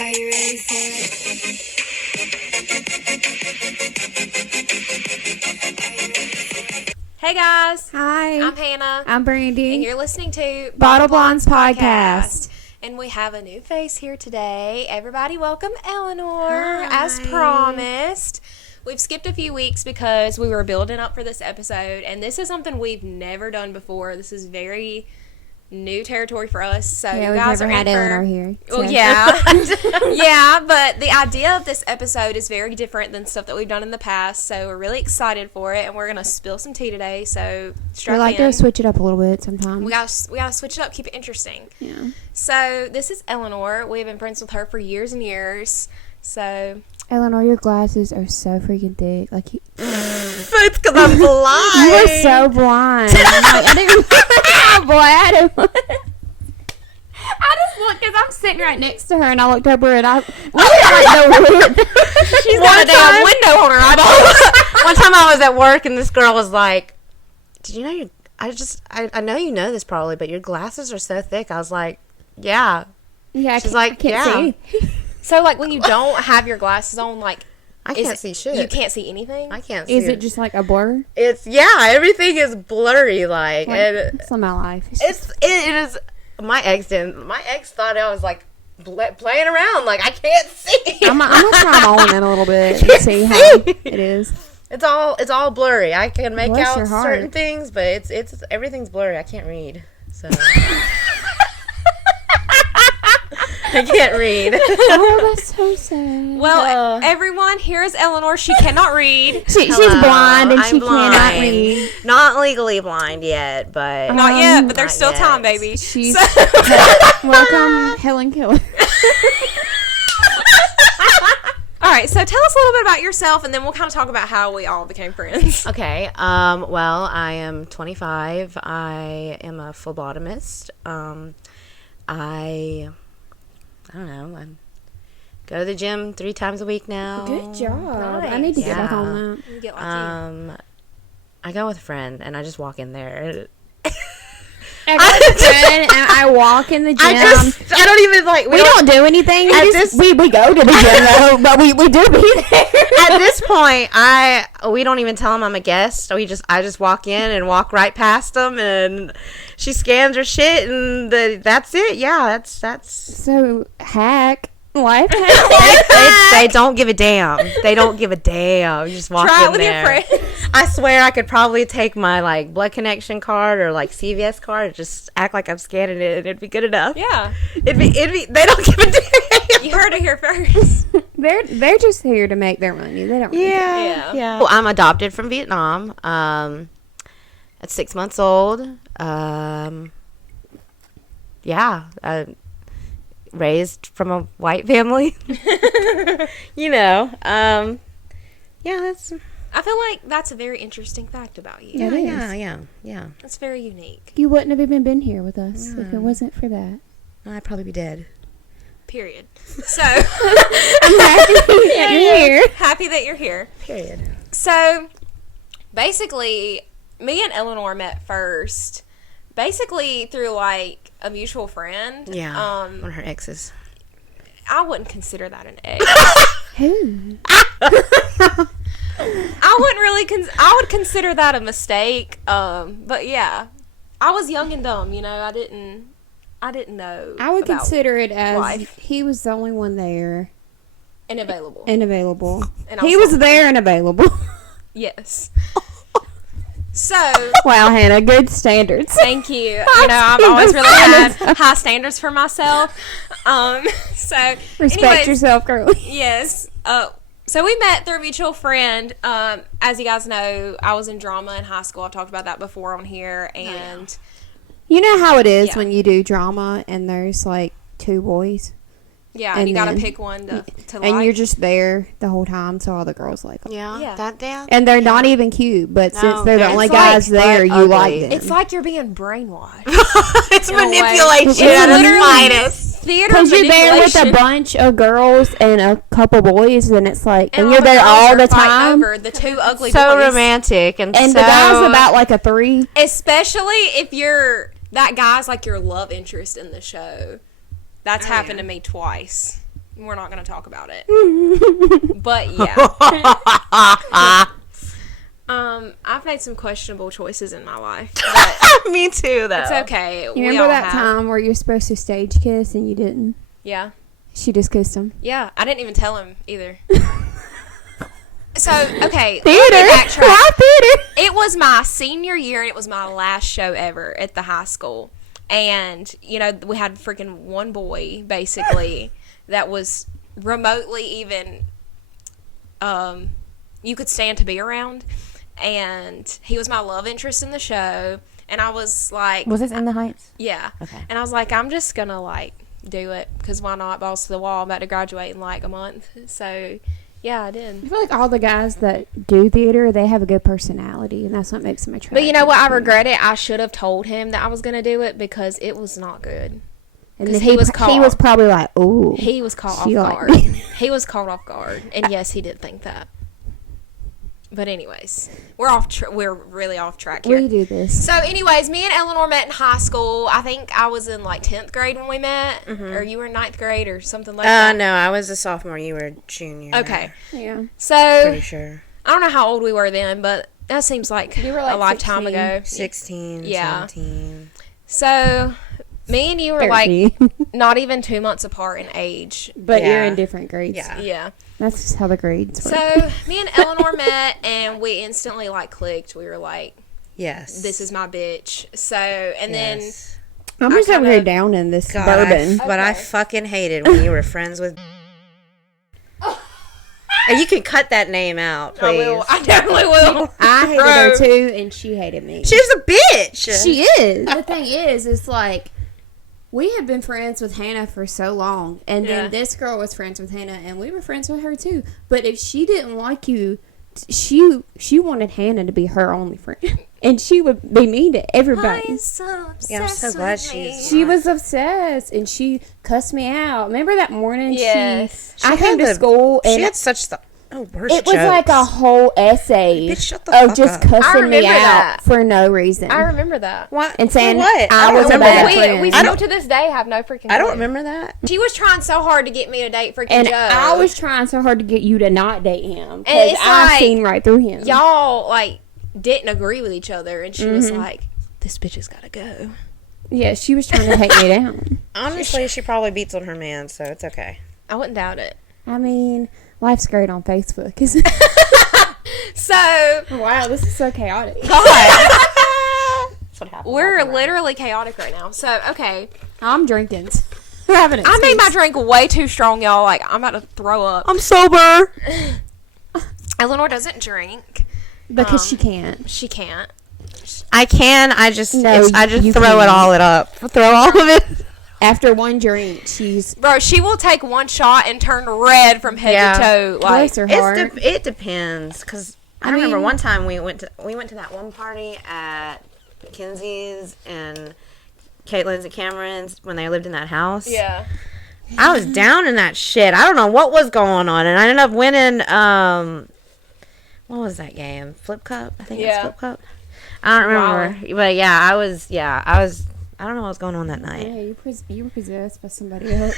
Are you ready for it? Hey guys, Hi. I'm Hannah. I'm Brandy. And you're listening to Bottle Blondes Podcast. And we have a new face here today. Everybody welcome Eleanor, Hi. as promised. We've skipped a few weeks because we were building up for this episode, and this is something we've never done before. This is very new territory for us. So Yeah, you we've guys never are had in for- Eleanor here. Well, so. yeah. Yeah, but the idea of this episode is very different than stuff that we've done in the past, so we're really excited for it, and we're going to spill some tea today, so strap We like in. to switch it up a little bit sometimes. We gotta switch it up, keep it interesting. Yeah. So, this is Eleanor. We have been friends with her for years and years, so... Eleanor, your glasses are so freaking thick. Like It's because I'm blind! you are so blind. Like, I didn't how blind. I just looked because I'm sitting right next to her, and I looked over and I She's got a damn window on her eyeball. One time I was at work and this girl was like, "Did you know I know you know this probably, but your glasses are so thick." I was like, "Yeah." Yeah, She's like, I can't yeah. see. So, like, when you don't have your glasses on, like... I can't see shit. You can't see anything? I can't see. Is it just like a blur? It's everything is blurry like and It's my life. it is my ex thought I was like playing around like I can't see. I'm gonna try them on in a little bit and see how it is. It's all blurry. I can make Bless out your heart. certain things, but it's everything's blurry. I can't read. So I can't read. Oh, that's so sad. Well, everyone, here is Eleanor. She cannot read. She's Hello, blind and I'm she cannot blind. read. Not legally blind yet, but Not yet, but there's Not still yet. time, baby. She's So- welcome, Helen Keller. All right, so tell us a little bit about yourself, and then we'll kind of talk about how we all became friends. Okay. Well, I am 25. I am a phlebotomist. I don't know. I go to the gym 3 times a week now. Good job. Nice. I need to get back Yeah. on that. You get lucky. I go with a friend, and I just walk in there. I got a friend and I walk in the gym. I don't even like. we don't do anything. We go to the gym though, but we do be there. At this point, we don't even tell them I'm a guest. I just walk in and walk right past them, and she scans her shit, and that's it. Yeah, that's. So life hack. They don't give a damn. They don't give a damn. You just walk Try it in with there. your friends. I swear I could probably take my like blood connection card or like CVS card and just act like I'm scanning it, and it'd be good enough. Yeah. It'd be. They don't give a damn. You heard it here first. They're just here to make their money. They don't. Really care. Yeah. Well, I'm adopted from Vietnam. At 6 months old. Raised from a white family. That's. I feel like that's a very interesting fact about you. It is. Yeah. That's very unique. You wouldn't have even been here with us if it wasn't for that. I'd probably be dead. Period. So, I'm happy that you're here. happy that you're here. Period. So, basically, me and Eleanor met first, basically through like a mutual friend. Yeah. One of her exes. I wouldn't consider that an ex. Who? I wouldn't really. I would consider that a mistake. But yeah, I was young and dumb. I didn't know. I would about consider it as life. he was the only one there and available. and available. And He also- was there and available. Yes. So, Wow, Hannah, good standards. thank you. I've always really had high standards for myself. So Respect anyways, yourself, girl. Yes. So we met through a mutual friend. As you guys know, I was in drama in high school. I've talked about that before on here. And You know how it is Yeah. when you do drama and there's like 2 boys yeah, And you got to then- pick one to and like. you're just there the whole time, so all the girls like them. Yeah. Yeah. And they're not even cute, but No, since they're the they're only like guys there, butt you like ugly. them. It's like you're being brainwashed. It's In a way. manipulation It's at its literally- finest. Theater Because you're there with a manipulation. bunch of girls and a couple boys, and it's like, and all you're the there girls all are the fighting time. Over the 2 ugly So boys. romantic and And so, the guy's about like a 3. Especially if that guy's like your love interest in the show. That's happened to me twice. we're not going to talk about it. But yeah. I've made some questionable choices in my life. But Me too, though. it's okay. You remember that time where you're supposed to stage kiss and you didn't? Yeah. She just kissed him. Yeah. I didn't even tell him either. So, okay. Theater. Why theater? It was my senior year, and it was my last show ever at the high school. And, you know, we had freaking one boy, basically, that was remotely even, you could stand to be around. And he was my love interest in the show. And I was like... Was this In the Heights? Yeah. Okay. And I was like, I'm just going to, like, do it. Because why not? Balls to the wall. I'm about to graduate in, like, a month. So, yeah, I did. I feel like all the guys that do theater, they have a good personality, and that's what makes them attractive. But you know what? I regret it. I should have told him that I was going to do it because it was not good. And 'Cause he was probably like, "Oh." He was caught off She like guard. me. He was caught off guard. And yes, he did think that. But anyways, we're really off track here. We do this. So anyways, me and Eleanor met in high school. I think I was in like 10th grade when we met. Or you were in 9th grade or something like that. No, I was a sophomore. You were a junior. Okay. Yeah. So, Pretty sure. I don't know how old we were then, but that seems like, You were, like, a lifetime 16. ago. 16, Yeah. 17. So, me and you were like 30. not even 2 months apart in age. But you're Yeah. in different grades. Yeah. Yeah. That's just how the grades work. So, me and Eleanor met, and we instantly, like, clicked. We were like, Yes. this is my bitch. So, and Yes. I'm just over kinda- here down in this God, bourbon. But I Okay. fucking hated when you were friends with. And you can cut that name out, then, please. I definitely will. I hated Bro. her too, and she hated me. She's a bitch. She is. The thing is, it's like we have been friends with Hannah for so long, and Yeah. then this girl was friends with Hannah, and we were friends with her too. But if she didn't like you, she wanted Hannah to be her only friend, and she would be mean to everybody. Yeah, I'm so glad she's- She was obsessed, and she cussed me out. Remember that morning? Yes. I came to had school, She and had such the worst it was like a jokes. whole essay Bitch, shut the of fuck just up. I cussing me remember out that. for no reason. I remember that. What? And saying For what? I don't was a remember bad that. friend. We I still to this day have no freaking I don't clue. remember that. She was trying so hard to get me to date freaking And Joe. I was trying so hard to get you to not date him And because it's I like, seen right through him. y'all like didn't agree with each other, and she was Mm-hmm. like, "This bitch has got to go." Yeah, she was trying to take me down. Honestly, she probably beats on her man, so it's okay. I wouldn't doubt it. I mean, life's great on Facebook, isn't it? So Wow, this is so chaotic. That's what happened. we're literally chaotic right now. So okay, I'm drinking. We're having I made my drink way too strong, y'all. Like I'm about to throw up. I'm sober. Eleanor doesn't drink. because she can't. She can't. I can. I just. No, I just you throw can't. it all it up. Throw all of it. After one drink, she's Bro, she will take one shot and turn red from head Yeah. to toe. Like bless her heart. It depends, cause I remember one time we went to that one party at Kinsey's and Caitlin's and Cameron's when they lived in that house. yeah. I was down in that shit. I don't know what was going on, and I ended up winning. What was that game? Flip Cup? I think it's Yeah. Flip Cup. I don't remember, but yeah, I was. I don't know what was going on that night. Yeah, you were possessed by somebody else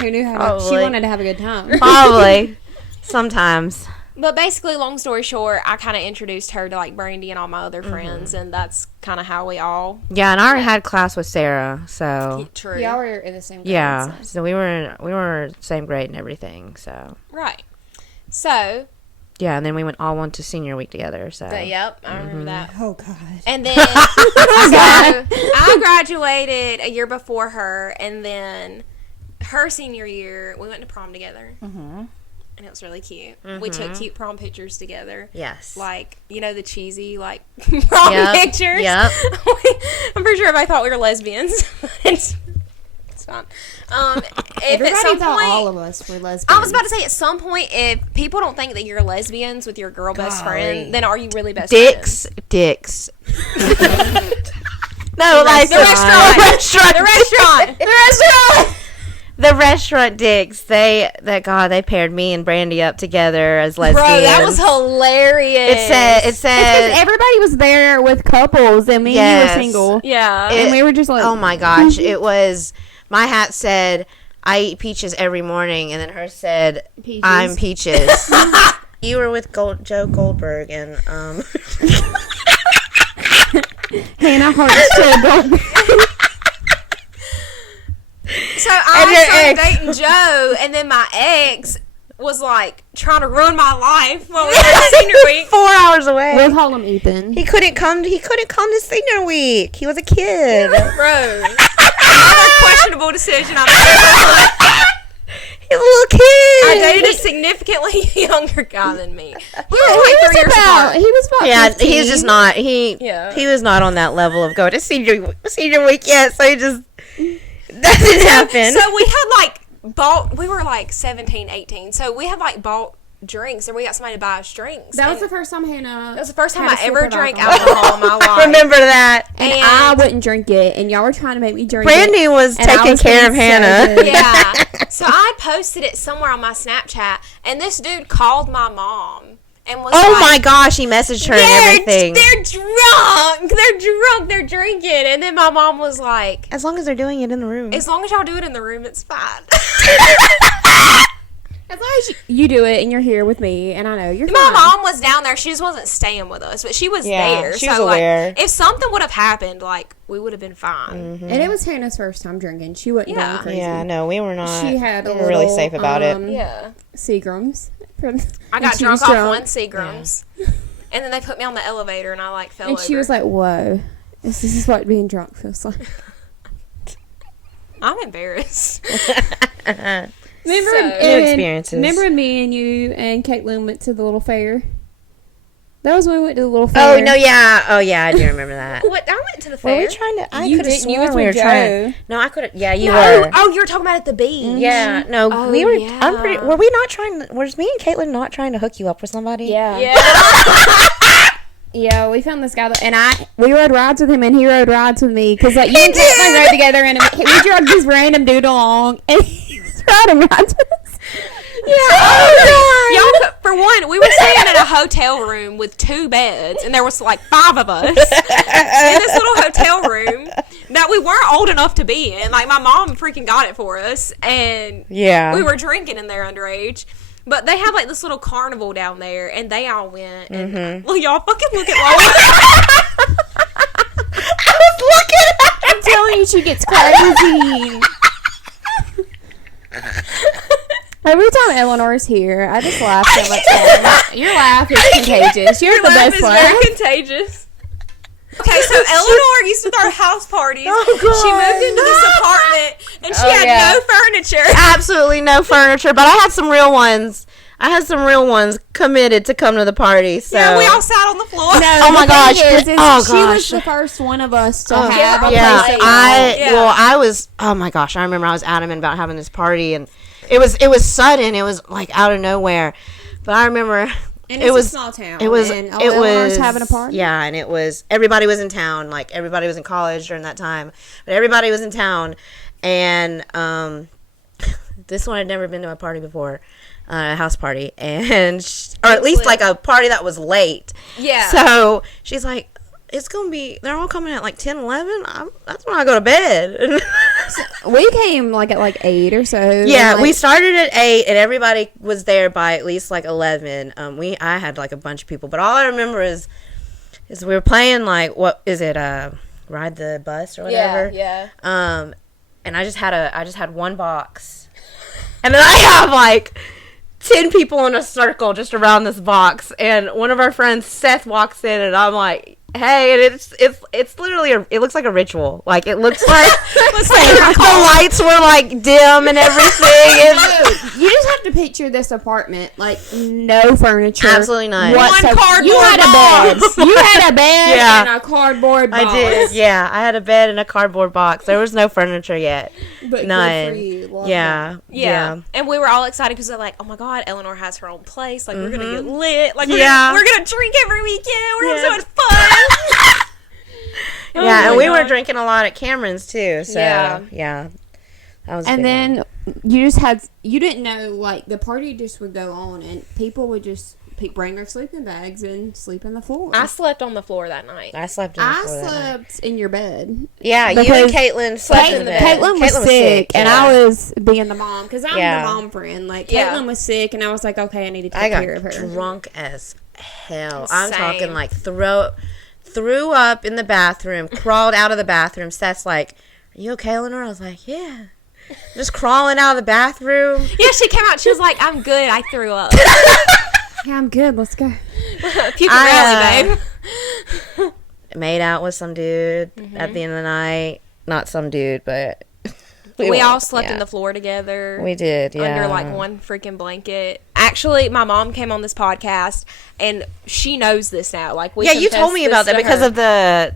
who knew how to. She Probably. wanted to have a good time. Probably. Sometimes. But basically, long story short, I kind of introduced her to like Brandy and all my other friends, and that's kind of how we all. Yeah, and I already had class with Sarah, so True. Y'all were in the same grade. yeah, so we were same grade and everything. So Right. So, yeah, and then we went to senior week together. So yep, I remember that. Oh God. And then, so I graduated a year before her, and then her senior year, we went to prom together. And it was really cute. We took cute prom pictures together. yes, Like, you know, the cheesy, like, prom pictures. Yep. I'm pretty sure everybody thought we were lesbians. it's fine. If Everybody at some thought point, all of us were lesbians. I was about to say, at some point, if people don't think that you're lesbians with your girl best Golly. friend, then are you really best dicks. No, like friends? The restaurant. The restaurant. The restaurant. The restaurant dicks. They paired me and Brandy up together as lesbians. Bro, that was hilarious. It said Because everybody was there with couples, and me and you Yes. were single. Yeah. And we were just like, oh my gosh, it was. My hat said, I eat peaches every morning, and then her said, Peaches. I'm peaches. You were with Joe Goldberg, and Hannah Hart's Joe Goldberg. So I started dating Joe, and then my ex was like trying to ruin my life while we were in senior week. 4 hours away. We'll call him Ethan. He couldn't come to senior week. He was a kid. Bro, another questionable decision I made. He's a little kid. I dated a significantly younger guy than me. We were like 3 years apart. He was about Yeah, 15. he's just not. He was not on that level of going to senior week yet. So he just that didn't happen. So we had like we were like 17, 18. So we had like bought drinks, and we got somebody to buy us drinks. That was the first time Hannah. That was the first time had I a ever sip of drank alcohol. alcohol in my life. I remember that. And I wouldn't drink it, and y'all were trying to make me drink Brandy it. was and I taking was care of being so Hannah. good. Yeah. So I posted it somewhere on my Snapchat, and this dude called my mom and was Oh like, my gosh, he messaged her and everything. They're drunk. They're drunk. They're drinking. And then my mom was like, As long as they're doing it in the room. as long as y'all do it in the room, it's fine. As long as you do it, and you're here with me, and I know you're My fine. mom was down there. She just wasn't staying with us, but she was there. she was so, aware. like, if something would have happened, like, we would have been fine. And it was Hannah's first time drinking. She wasn't Yeah. going crazy. Yeah, no, we were not. She had we a were really little, safe about it. Yeah. Seagrams. I got drunk off one Seagrams. And then they put me on the elevator, and I, like, fell And over. she was like, whoa. This is what being drunk feels like. I'm embarrassed. Remember, So- New experiences. Remember me and you and Caitlin went to the little fair? That was when we went to the little fair. Oh, no, yeah. Oh, yeah, I do remember that. What? I went to the Were fair. we trying to? I You could have didn't. You sworn was we were with trying. Joe. No, I could have. Yeah, you No. were. Oh, you were talking about at the beach. Yeah, no, Oh, we were. yeah. I'm pretty. Were we not trying? Was me and Caitlin not trying to hook you up with somebody? Yeah. Yeah. Yeah, we found this guy, we rode rides with him, and he rode rides with me, because, like, you and Caitlin rode together, and we drug this random dude along, and he was riding rides with us. Yeah. Y'all, for one, we were staying in a hotel room with 2 beds, and there was like 5 of us in this little hotel room that we weren't old enough to be in. Like, my mom freaking got it for us, and Yeah. we were drinking in there underage. But they had like this little carnival down there, and they all went. And well, y'all fucking look at Lola. I was looking at her. I'm telling you, she gets crazy. Every time Eleanor's here, I just laugh so much. Your laugh is contagious. You're the Laugh best is laugh. very contagious. Okay, so Eleanor used to throw house parties. Oh, God. She moved into this apartment, and she had yeah. no furniture. Absolutely no furniture, but I had some real ones. Committed to come to the party. So Yeah, we all sat on the floor. No, Oh my the thing gosh. is, Oh she was gosh. the first one of us to yeah. have a Yeah, place. Yeah. I was. Oh my gosh, I remember I was adamant about having this party, and it was sudden. It was like out of nowhere, but I remember And it was a small town. It was. And It Eleanor's was having a party. Yeah, and it was. Everybody was in town. Like everybody was in college during that time, but everybody was in town, and this one had never been to a party before. A house party, and or at least like a party that was late. Yeah. So she's like, it's gonna be. They're all coming at like 10, 11. That's when I go to bed. We came like at like 8 or so. Yeah, and, we like, started at 8, and everybody was there by at least like 11. I had like a bunch of people, but all I remember is we were playing like what is it? Ride the bus or whatever. Yeah. And I just had one box, and then I have like 10 people in a circle just around this box, and one of our friends, Seth, walks in, and I'm like, hey, and it's literally it looks like a ritual. Like it looks like the lights were like dim and everything. Dude, you just have to picture this apartment like no furniture. Absolutely not. whatsoever. One cardboard You had a bed. box. You had a bed Yeah. and a cardboard box. I did. Yeah, I had a bed and a cardboard box. There was no furniture yet. But None. good for you. Love Yeah. Yeah. And we were all excited because they're like, oh my God, Eleanor has her own place. Like, we're going to get lit. Like, Yeah. we're going to drink every weekend. We're having so Yeah. much fun. Yeah, and my we were God. drinking a lot at Cameron's too. So yeah, that was. a And big one. then you didn't know, like, the party just would go on and people would just bring their sleeping bags and sleep on the floor. I slept on the floor that night. I slept in the floor that night. slept in your bed. Yeah, you and Caitlin slept in the bed. Caitlin was sick, and yeah. I was being the mom because I'm Yeah. the mom friend. Like, Yeah. Caitlin was sick, and I was like, okay, I need to take I got care of her. drunk as hell. I'm Same. talking like threw up in the bathroom, crawled out of the bathroom. Seth's like, "Are you okay, Eleanor?" I was like, "Yeah." Just crawling out of the bathroom. Yeah, she came out. She was like, "I'm good. I threw up." Yeah, I'm good. Let's go. Puke rally, babe. Made out with some dude at the end of the night. Not some dude, but We all slept in the floor together. We did, yeah. Under like one freaking blanket. Actually, my mom came on this podcast, and she knows this now. Like, we you told me confessed about this that to because her. of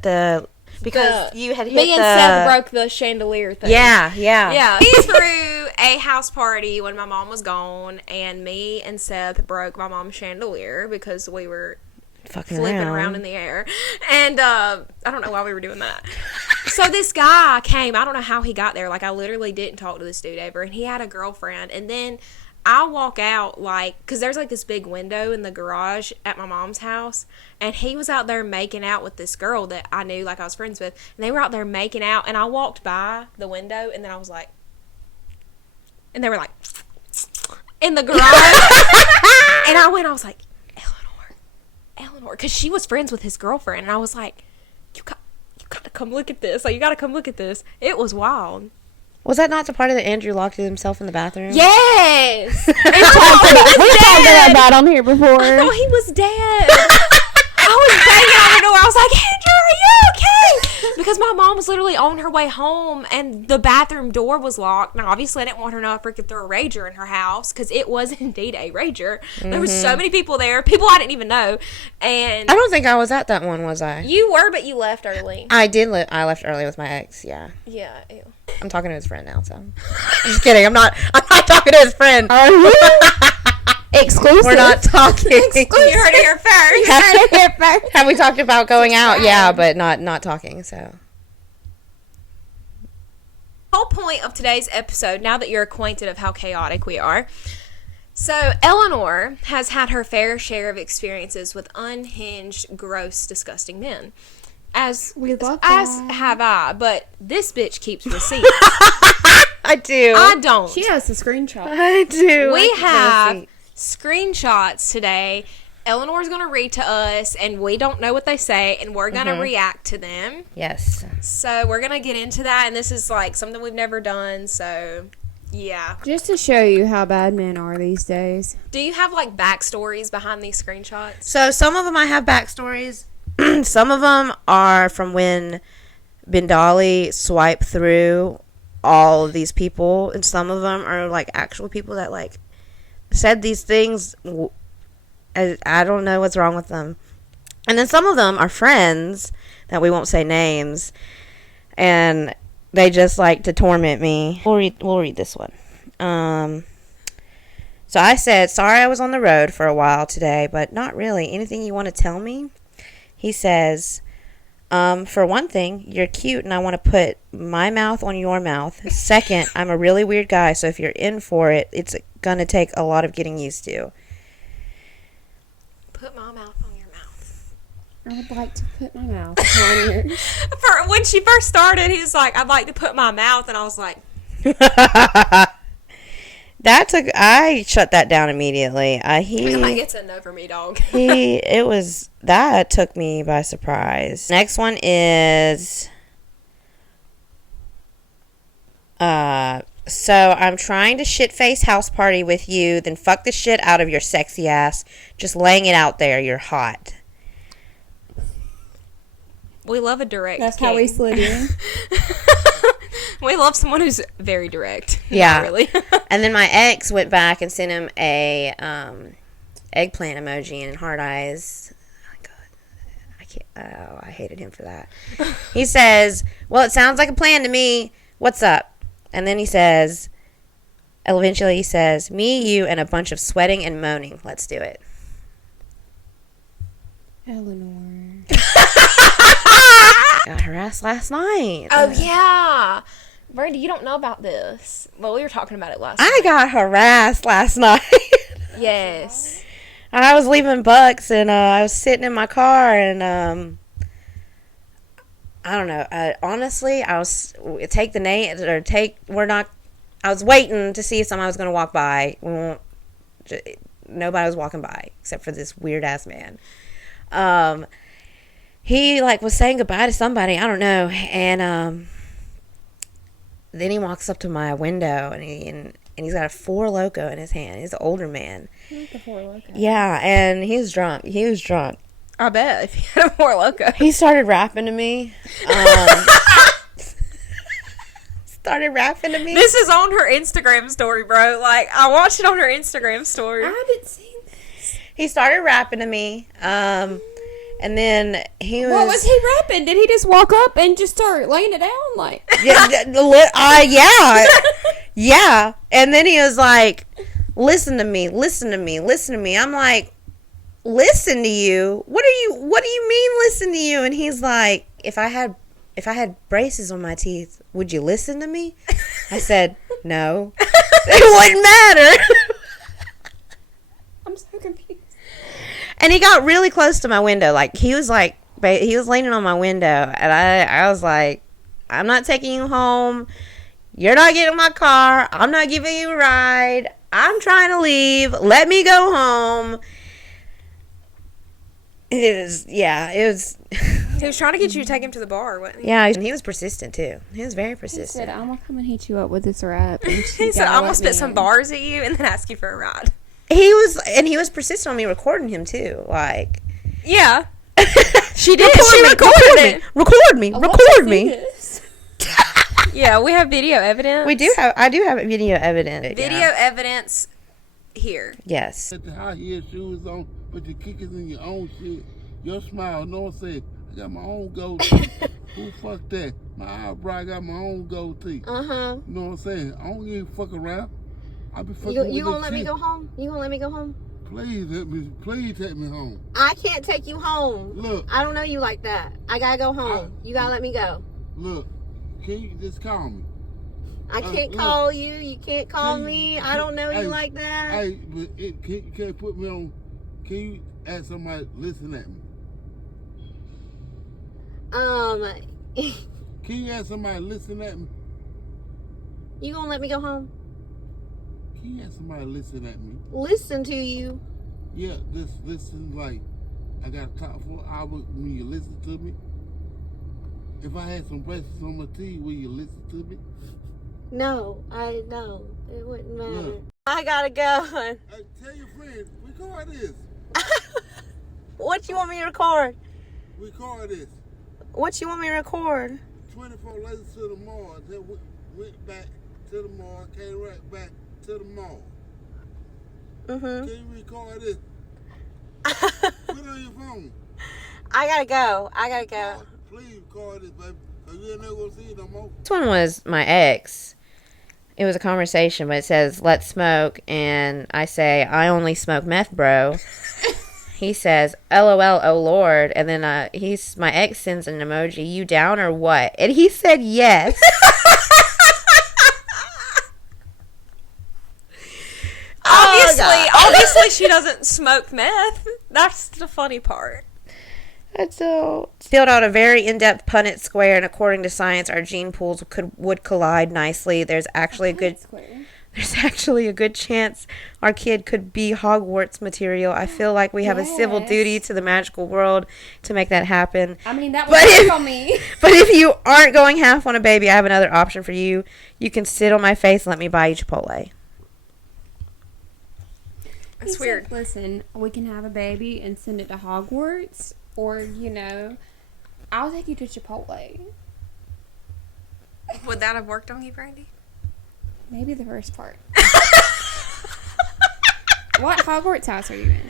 the because you had hit me and Seth broke the chandelier thing. Yeah. Yeah, we threw a house party when my mom was gone, and me and Seth broke my mom's chandelier because we were fucking flipping around in the air. And I don't know why we were doing that. So this guy came. I don't know how he got there. Like, I literally didn't talk to this dude ever. And he had a girlfriend. And then I walk out, like, because there's, like, this big window in the garage at my mom's house. And he was out there making out with this girl that I knew, like, I was friends with. And they were out there making out. And I walked by the window. And then I was like, and they were like, in the garage. And I was like, Eleanor, because she was friends with his girlfriend, and I was like, you got to come look at this. Like, you got to come look at this. It was wild. Was that not the part of that Andrew locked himself in the bathroom? Yes. We talked about on here before. I thought he was dead. I was banging on the door. I was like, Andrew, are you okay? Because my mom was literally on her way home, and the bathroom door was locked. Now, obviously, I didn't want her to know I freaking threw a rager in her house, because it was indeed a rager. There were so many people there, people I didn't even know. And I don't think I was at that one, was I? you were, but you left early. I did. I left early with my ex. Yeah, Yeah, ew. I'm talking to his friend now. So, I'm just kidding. I'm not talking to his friend. Are you? Exclusive. We're not talking. You heard it here first. Have we talked about going out? Yeah, but not talking. So. Whole point of today's episode, now that you're acquainted of how chaotic we are, so Eleanor has had her fair share of experiences with unhinged, gross, disgusting men. As have I, but this bitch keeps receipts. I do. I don't. She has the screenshot. I do. We have screenshots today. Eleanor's going to read to us, and we don't know what they say, and we're going to react to them. Yes. So we're going to get into that, and this is like something we've never done, so yeah. Just to show you how bad men are these days. Do you have like backstories behind these screenshots? So some of them I have backstories. Some of them are from when Bendali swiped through all of these people, and some of them are like actual people that like said these things. I don't know what's wrong with them. And then some of them are friends that we won't say names, and they just like to torment me. We'll read this one. So I said, sorry I was on the road for a while today, but not really. Anything you want to tell me? He says, for one thing, you're cute and I want to put my mouth on your mouth. Second, I'm a really weird guy, so if you're in for it, it's going to take a lot of getting used to. Put my mouth on your mouth. I would like to put my mouth on yours. When she first started, he was like, I'd like to put my mouth, and I was like, I shut that down immediately. it's a no for me, dog. That took me by surprise. Next one is, so I'm trying to shit-face house party with you, then fuck the shit out of your sexy ass. Just laying it out there. You're hot. We love a direct That's king. how we slid in. We love someone who's very direct. Yeah. Not really. And then my ex went back and sent him a eggplant emoji and heart eyes. Oh my God. I can't. I hated him for that. He says, well, it sounds like a plan to me. What's up? And then eventually he says, me, you, and a bunch of sweating and moaning. Let's do it. Eleanor. Got harassed last night. Oh, yeah. Brandy, you don't know about this. Well, we were talking about it last I night. got harassed last night. Yes. I was leaving Bucks, and I was sitting in my car, and I don't know. Honestly, I was take the name or take. We're not. I was waiting to see if somebody was going to walk by. Nobody was walking by except for this weird ass man. He like was saying goodbye to somebody. I don't know, and then he walks up to my window, and he's got a Four Loko in his hand. He's an older man. Like the Four Loko. Yeah, and he was drunk. I bet if you had a Four Loko. He started rapping to me. This is on her Instagram story, bro. Like, I watched it on her Instagram story. I haven't seen this. He started rapping to me. And then he was... What was he rapping? Did he just walk up and just start laying it down? Like... Yeah. Yeah. And then he was like, listen to me. I'm like, listen to you? What do you mean listen to you? And he's like, if I had braces on my teeth, would you listen to me? I said, no. It wouldn't matter. I'm so confused. And he got really close to my window. Like, he was leaning on my window. And I was like, I'm not taking you home. You're not getting in my car. I'm not giving you a ride. I'm trying to leave. Let me go home. It was. He was trying to get you to take him to the bar, wasn't he? Yeah, and he was persistent, too. He was very He persistent. said, I'm going to come and hit you up with this rap. He said, I'm going to spit some bars at you and then ask you for a ride. He was persistent on me recording him, too. Like... Yeah. She did. She recorded it. Record me. Yeah, we have video evidence. I do have video evidence. Video evidence here. Yes. Got the high heel shoes on, but your kickers in your own shit. Your smile, no one said, I got my own goatee. Who fuck that? My eyebrow got my own goatee. Uh-huh. You know what I'm saying? I don't even fuck around. I be fucking with You gonna this let me shit. go home? You gonna let me go home? Please take me home. I can't take you home. Look. I don't know you like that. I gotta go home. You gotta let me go. Look, can you just call me? I can't look. call you. You can't call me. I don't know you like that. Hey, but you can't put me on. Can you ask somebody to listen at me? Can you ask somebody to listen at me? You gonna let me go home? Can you ask somebody to listen at me? Listen to you. Yeah, just listen like I got to talk for an hour when you listen to me. If I had some braces on my teeth, will you listen to me? No, I know. It wouldn't matter. Look. I gotta go. Hey, tell your friends, record this. What you want me to record? Record this. What you want me to record? 24 later to the mall. Then went back to the mall, came right back to the mall. Mm-hmm. Can you record this? Put it on your phone. I gotta go. Please record this, baby. Because you ain't never going to see it no more. This one was my ex. It was a conversation, but it says, let's smoke. And I say, I only smoke meth, bro. He says, LOL, oh Lord. And then my ex sends an emoji, you down or what? And he said yes. Obviously she doesn't smoke meth. That's the funny part. Filled out a very in-depth Punnett square, and according to science, our gene pools would collide nicely. There's actually a good chance our kid could be Hogwarts material. I feel like we have a civil duty to the magical world to make that happen. I mean, that would work on me. But if you aren't going half on a baby, I have another option for you. You can sit on my face and let me buy you Chipotle. It's weird. Said, listen, we can have a baby and send it to Hogwarts, or, I'll take you to Chipotle. Would that have worked on you, Brandy? Maybe the first part. What Hogwarts house are you in?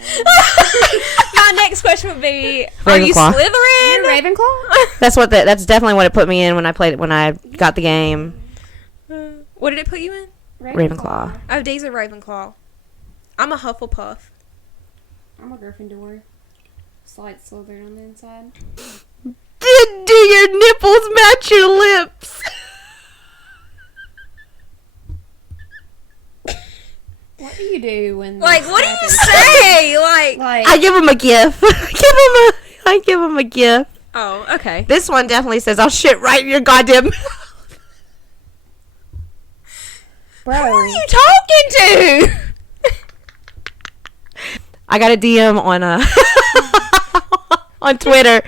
My next question would be, are you Ravenclaw. Slytherin? You're Ravenclaw? That's definitely what it put me in when I got the game. What did it put you in? Ravenclaw. Oh, D's a Ravenclaw. I'm a Hufflepuff. I'm a Gryffindor. Slight Slytherin on the inside. Do your nipples match your lips? What do you do when Like, this what do you happens? say? Like, I give him a gift. I give him a gift. oh, okay. This one definitely says, "I'll shit right in your goddamn mouth." Bro, Who are you talking to? I got a DM on on Twitter.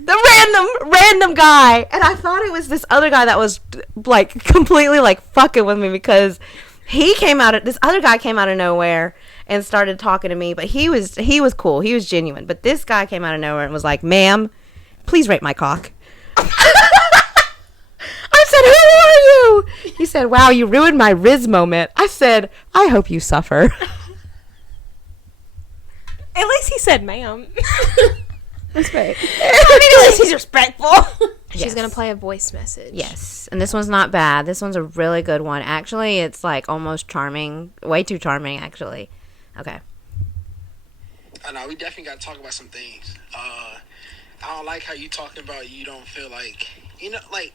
The random guy, and I thought it was this other guy that was like completely like fucking with me because this other guy came out of nowhere and started talking to me, but he was cool, he was genuine, but this guy came out of nowhere and was like, "Ma'am, please rate my cock." I said, "Who are you?" He said, "Wow, you ruined my Riz moment." I said, "I hope you suffer." At least he said, "Ma'am." respect. I mean, at least he's respectful. She's Yes. gonna play a voice message. Yes, and this one's not bad. This one's a really good one. Actually, it's like almost charming. Way too charming, actually. Okay. I know we definitely got to talk about some things. I don't like how you talking about you don't feel like like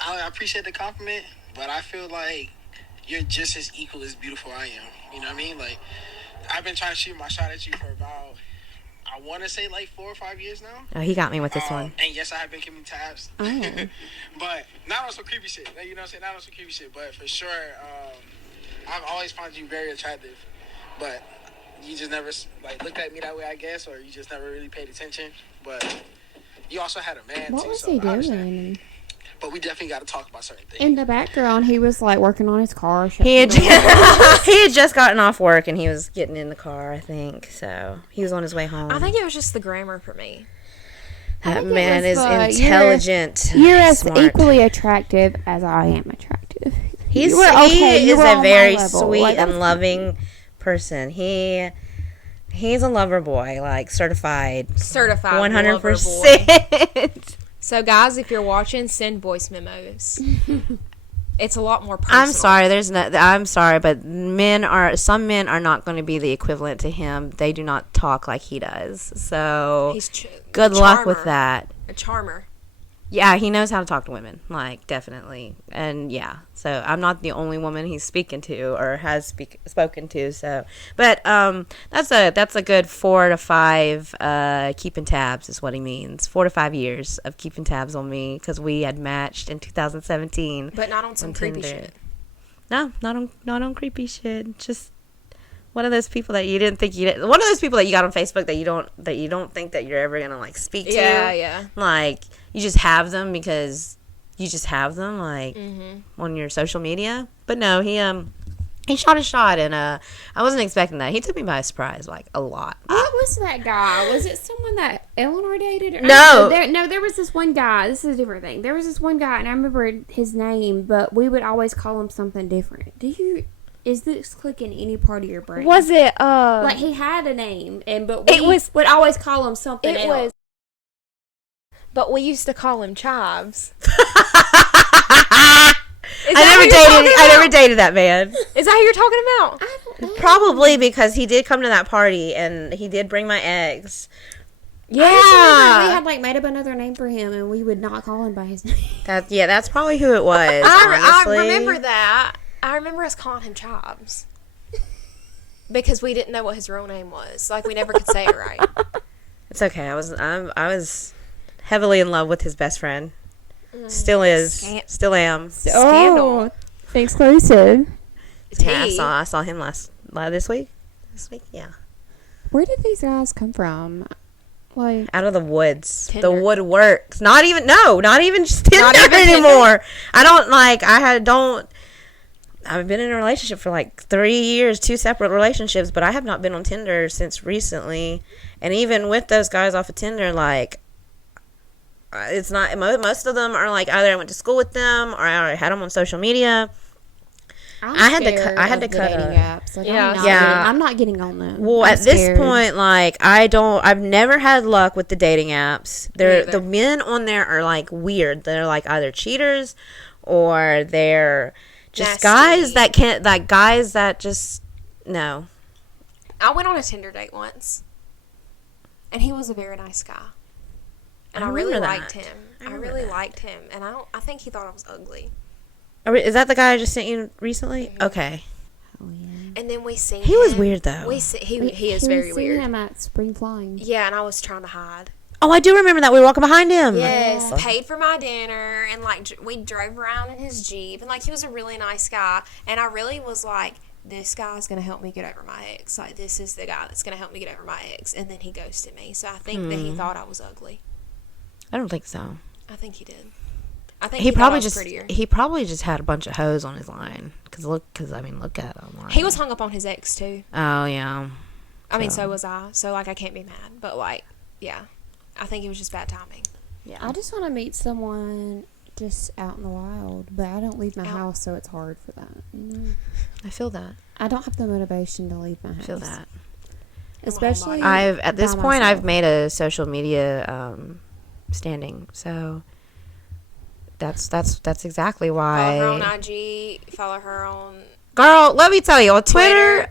I appreciate the compliment, but I feel like you're just as equal as beautiful I am. You know what I mean? Like I've been trying to shoot my shot at you for about I want to say like 4 or 5 years now. Oh, he got me with this one. And yes, I have been keeping tabs. But not on some creepy shit. You know what I'm saying? Not on some creepy shit. But for sure, I've always found you very attractive. But you just never like looked at me that way, I guess, or you just never really paid attention. But you also had a man What too. was So he I understand. doing? But we definitely got to talk about certain things. In the background, he was like working on his car. He had, shutting the door. he had just gotten off work and he was getting in the car, I think. So he was on his way home. I think it was just the grammar for me. that think it man was is the- intelligent. You're as smart. equally attractive as I am attractive. He You were okay. is You were a on very my level. sweet Like, and that's- loving person. He's a lover boy, like certified. Certified 100%. So, guys, if you're watching, send voice memos. It's a lot more personal. I'm sorry. I'm sorry, but some men are not going to be the equivalent to him. They do not talk like he does. So He's good luck with charmer. that. A charmer. Yeah, he knows how to talk to women, like definitely, and yeah. So I'm not the only woman he's speaking to or has spoken to. So, but that's a good 4 to 5 keeping tabs is what he means. 4 to 5 years of keeping tabs on me because we had matched in 2017. But not on some on creepy Tinder. shit. No, not on creepy shit. Just one of those people that you didn't think one of those people that you got on Facebook that you don't think that you're ever gonna like speak to. Yeah. Like you just have them because you just have them like on your social media. But no, he shot his shot and I wasn't expecting that. He took me by surprise like a lot. What was that guy? Was it someone that Eleanor dated? No. There was this one guy. This is a different thing. There was this one guy, and I remember his name, but we would always call him something different. Is this clicking any part of your brain? Was it, Like, he had a name, but we It was- would always call him something it else. was, but we used to call him Chives. I never dated that man. Is that who you're talking about? I don't know. Probably because he did come to that party and he did bring my eggs. I just remember we Yeah. had, like, made up another name for him, and we would not call him by his name. That's probably who it was. I honestly. remember that. I remember us calling him Chives. Because we didn't know what his real name was. Like, we never could say it right. It's okay. I was heavily in love with his best friend. Still is. Still am. Scandal. Exclusive. Yeah, Tea. I saw him this week. This week, yeah. Where did these guys come from? Like, Out of the woods. Tinder. The woodworks. Not even just Tinder Not even anymore. I've been in a relationship for like 3 years, 2 separate relationships, but I have not been on Tinder since recently. And even with those guys off of Tinder, like, it's not, most of them are like either I went to school with them or I had them on social media. I had to cut dating a- apps. Like, Yeah. I'm not getting on them. Well, I'm at this scared. point, like, I've never had luck with the dating apps. neither. The men on there are like weird. They're like either cheaters or they're just Nasty. guys that just, no. I went on a Tinder date once. And he was a very nice guy. And I I really remember liked that. him. I I remember really that. liked him. And I think he thought I was ugly. Is that the guy I just sent you recently? Okay. Oh yeah. And then we seen He was him- weird, though. He is very seen weird. him at Spring Fling. Yeah, and I was trying to hide. Oh, I do remember that. We were walking behind him. Yes, paid for my dinner, and like we drove around in his Jeep, and like he was a really nice guy, and I really was like, this guy's gonna help me get over my ex. Like this is the guy that's gonna help me get over my ex, and then he ghosted me. So I think that he thought I was ugly. I don't think so. I think he did. I think He thought I probably was just prettier. he probably just had a bunch of hoes on his line. Cause I mean, look at him. Like, He was hung up on his ex too. Oh yeah. I mean, so was I. So like, I can't be mad. But like, yeah, I think it was just bad timing. Yeah. I just want to meet someone just out in the wild, but I don't leave my house, so it's hard for that. You know, I feel that. I don't have the motivation to leave my house. I feel that. Especially, I've at this by point myself. I've made a social media standing. So that's exactly Follow her on why. IG. Follow her on Girl, let me tell you, on Twitter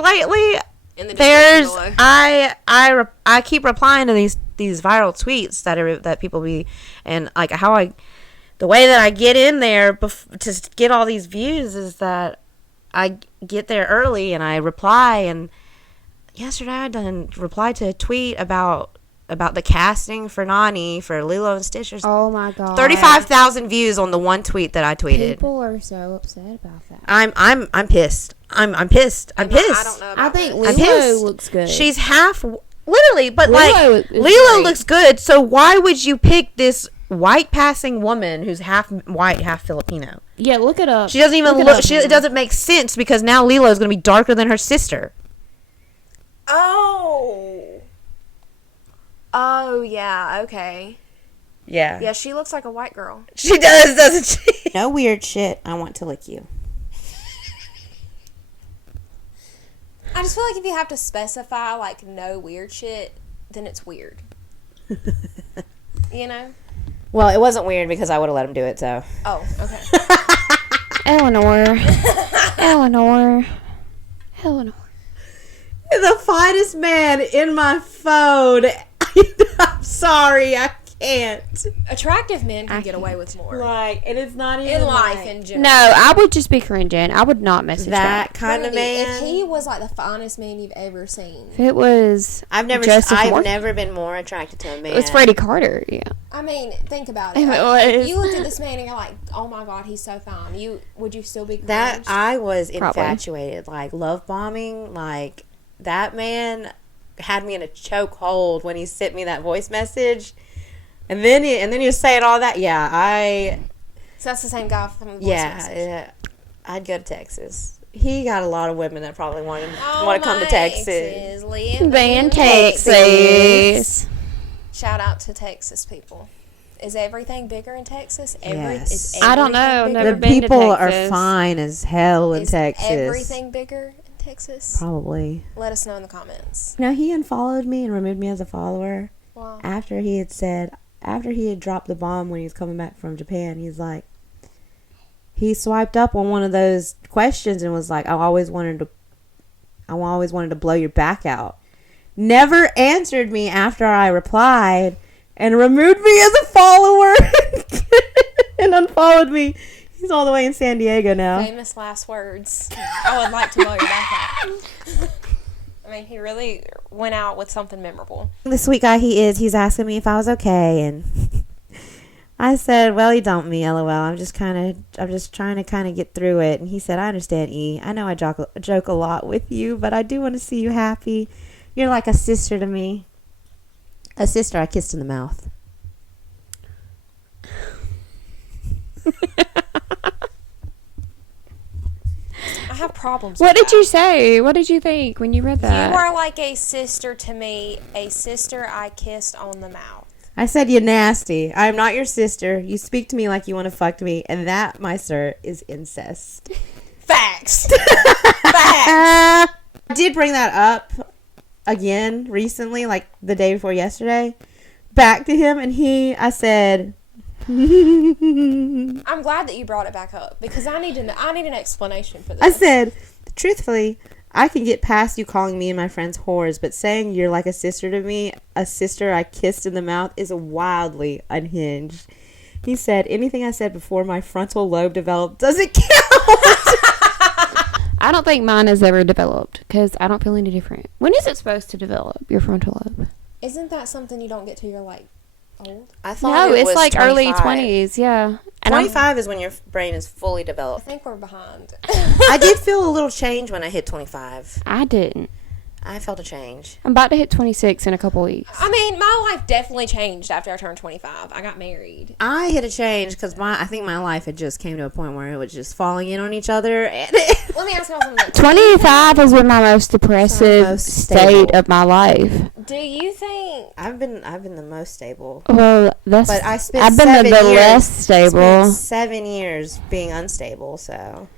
lately, in the there's description below. I keep replying to these viral tweets that people be, and like the way that I get in there to get all these views is that I get there early and I reply. And yesterday I replied to a tweet about the casting for Nani for Lilo and Stitch. There's Oh my god, 35,000 views on the one tweet that I tweeted. People are so upset about that. I'm pissed. I'm pissed. I'm pissed. I don't know. I About think this. I'm Lilo pissed. looks good. She's half, literally, but Lilo like is Lilo great. looks good. So why would you pick this white passing woman who's half white, half Filipino? Yeah, look it up. She doesn't even Look it look. up, It man. doesn't make sense because now Lilo is going to be darker than her sister. Oh yeah. Okay. Yeah, Yeah, she looks like a white girl. she does, doesn't she? No weird shit. I want to lick you. I just feel like if you have to specify like no weird shit, then it's weird. You know? Well, it wasn't weird because I would have let him do it. So Oh, okay. Eleanor. the finest man in my phone. I'm sorry, I can't. Attractive men can get away with more Like, and it's not even in life like in general. No, I would just be cringing. I would not message that back. kind of Brandy, man. If he was like the finest man you've ever seen, If it was I've Joseph Morphy- never been more attracted to a man. it was Freddie Carter, yeah. I mean, think about it. If it If was. you looked at this man and you're like, "Oh my God, he's so fine." Would you still be That cringed? I was Probably. infatuated, like love bombing. Like that man had me in a chokehold when he sent me that voice message, and then he was saying all that. Yeah, So that's the same guy from the voice message. yeah, I'd go to Texas. He got a lot of women that probably want to come to my Texas. exes, Lee and Van Texas. Texas. Shout out to Texas people. Is everything bigger in Texas? Yes. Is I don't know. everything Never bigger? been to Texas. fine as hell Is everything bigger in Texas? Probably. Let us know in the comments. No, he unfollowed me and removed me as a follower. Wow. After he had dropped the bomb when he was coming back from Japan, he's like, he swiped up on one of those questions and was like, I always wanted to blow your back out. Never answered me after I replied and removed me as a follower and unfollowed me. He's all the way in San Diego now. Famous last words. I would like to blow your back out. I mean, he really went out with something memorable. The sweet guy he's asking me if I was okay, and I said, well, he dumped me, lol. I'm just trying to kind of get through it. And he said, I understand, E. I know I joke a lot with you, but I do want to see you happy. You're like a sister to me. A sister I kissed in the mouth. I have problems What with did you say? What did you think when you read that? You are like a sister to me, a sister I kissed on the mouth. I said, you nasty. I am not your sister. You speak to me like you want to fuck me, and that, my sir, is incest. Facts. I did bring that up again recently, like the day before yesterday, back to him, and I said, I'm glad that you brought it back up because I need an explanation for this. I said, truthfully, I can get past you calling me and my friends whores, but saying you're like a sister to me, a sister I kissed in the mouth, is wildly unhinged. He said, anything I said before my frontal lobe developed doesn't count. I don't think mine has ever developed because I don't feel any different. When is it supposed to develop, your frontal lobe? Isn't that something you don't get till you're like old? I thought No, it it's was like 25. early 20s, yeah. And 25 is when your brain is fully I developed. think we're behind. I did feel a little change when I hit 25. I didn't. I felt a change. I'm about to hit 26 in a couple weeks. I mean, my life definitely changed after I turned 25. I got married. I hit a change because I think my life had just came to a point where it was just falling in on each other. And Let me ask y'all something. 25 has been my most depressive most state stable. of my life. Do you think... I've been the most stable. Well, that's. But I spent I've been 7 the years, less stable. Spent 7 years being unstable, so.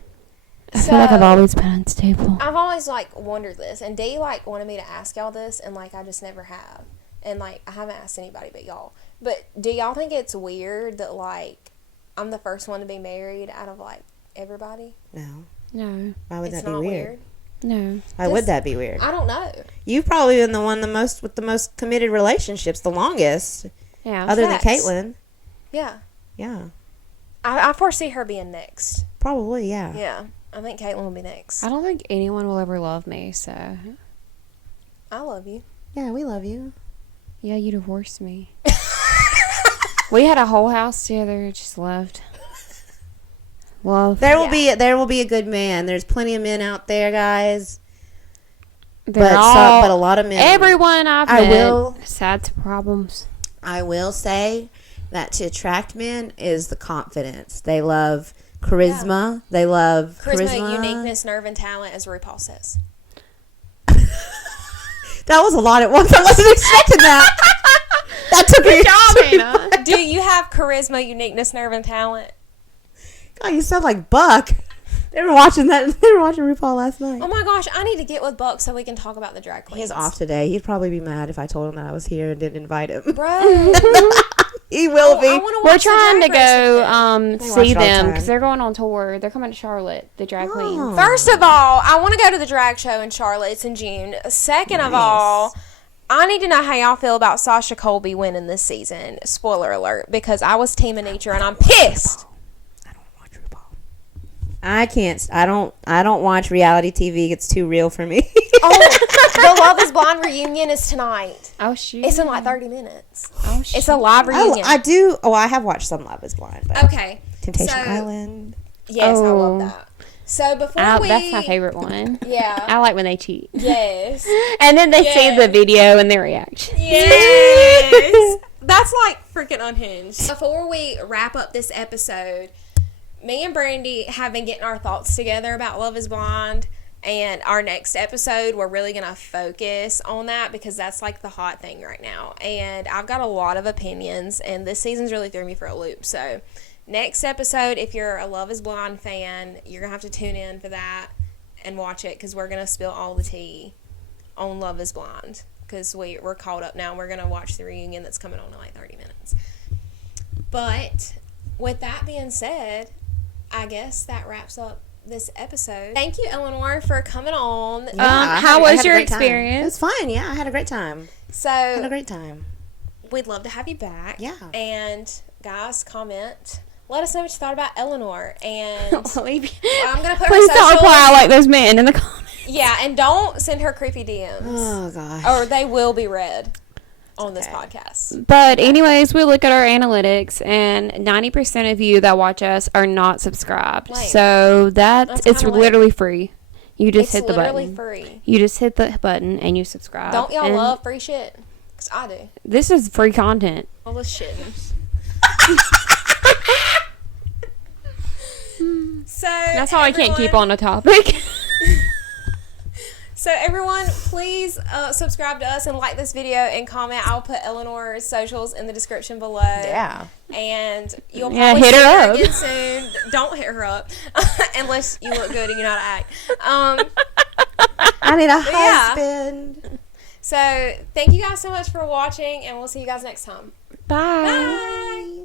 I feel like I've always been unstable. I've always, like, wondered this. And Dee, like, wanted me to ask y'all this, and, like, I just never have. And, like, I haven't asked anybody but y'all. But do y'all think it's weird that, like, I'm the first one to be married out of, like, everybody? No. No. Why would It's that be not weird? No. Why would that be weird? I don't know. You've probably been the one with the most committed relationships, the longest, Yeah. other Facts. than Caitlin. Yeah. Yeah, I foresee her being next. probably. Yeah. Yeah. I think Caitlin will be next. I don't think anyone will ever love me, so. I love you. Yeah, we love you. Yeah, you divorced me. We had a whole house together, just left. Love. There will be a good man. There's plenty of men out there, guys. They're But a lot of men. Everyone I've I met will- has had problems. I will say that to attract men is the confidence. They love charisma. They love Charisma, uniqueness, nerve, and talent, as RuPaul says. That was a lot at once. I wasn't expecting that. That took me. Do you have charisma, uniqueness, nerve, and talent? God, you sound like Buck. They were watching RuPaul last night. Oh my gosh, I need to get with Buck so we can talk about the drag queens. He's off today. He'd probably be mad if I told him that I was here and didn't invite him. Bro. He will be. I wanna We're watch the trying to Drag Race go with them. see watch it all the them time. because they're going on tour. They're coming to Charlotte, the drag queens. First of all, I want to go to the drag show in Charlotte. It's in June. Second of all, I need to know how y'all feel about Sasha Colby winning this season. Spoiler alert, because I was Team Anitra and I'm pissed. I don't watch RuPaul. I can't. I don't watch reality TV. It's too real for me. Oh, the Love is Blind reunion is tonight. Oh, shoot. It's in like 30 minutes. Oh, shoot. It's a live reunion. I do. Oh, I have watched some Love Is Blind. But Okay. Temptation So- Island. Yes, I Oh. love that. So before That's my favorite one. Yeah. I like when they cheat. Yes. And then they see Yes. the video and their reaction. Yes. That's like freaking unhinged. Before we wrap up this episode, me and Brandy have been getting our thoughts together about Love is Blind. And our next episode, we're really going to focus on that because that's like the hot thing right now. And I've got a lot of opinions, and this season's really threw me for a loop. So, next episode, if you're a Love is Blind fan, you're going to have to tune in for that and watch it because we're going to spill all the tea on Love is Blind because we're caught up now. We're going to watch the reunion that's coming on in like 30 minutes. But with that being said, I guess that wraps up this episode. Thank you, Eleanor, for coming on. How was your experience? It was fun. Yeah, I had a great time. I had a So great time. we'd love to have you back. Yeah. And guys, comment. Let us know what you thought about Eleanor. And I'm Please gonna put her don't social. reply like those men in the comments. Yeah, and don't send her creepy DMs, Oh gosh. or they will be read on this podcast. But anyways, we look at our analytics, and 90% of you that watch us are not subscribed. Lame. So That's it's kinda lame. literally free. You just It's hit the literally button. free. You just hit the button and you subscribe. Don't y'all And love free shit? Because I do. This is free content. All this shit. So That's how I can't keep everyone- on the topic. So everyone, please subscribe to us and like this video and comment. I'll put Eleanor's socials in the description below. Yeah. And you'll Yeah, probably hit see her her up. again soon. Don't hit her up unless you look good and you know how to act. I need a yeah. husband. So thank you guys so much for watching, and we'll see you guys next time. Bye. Bye.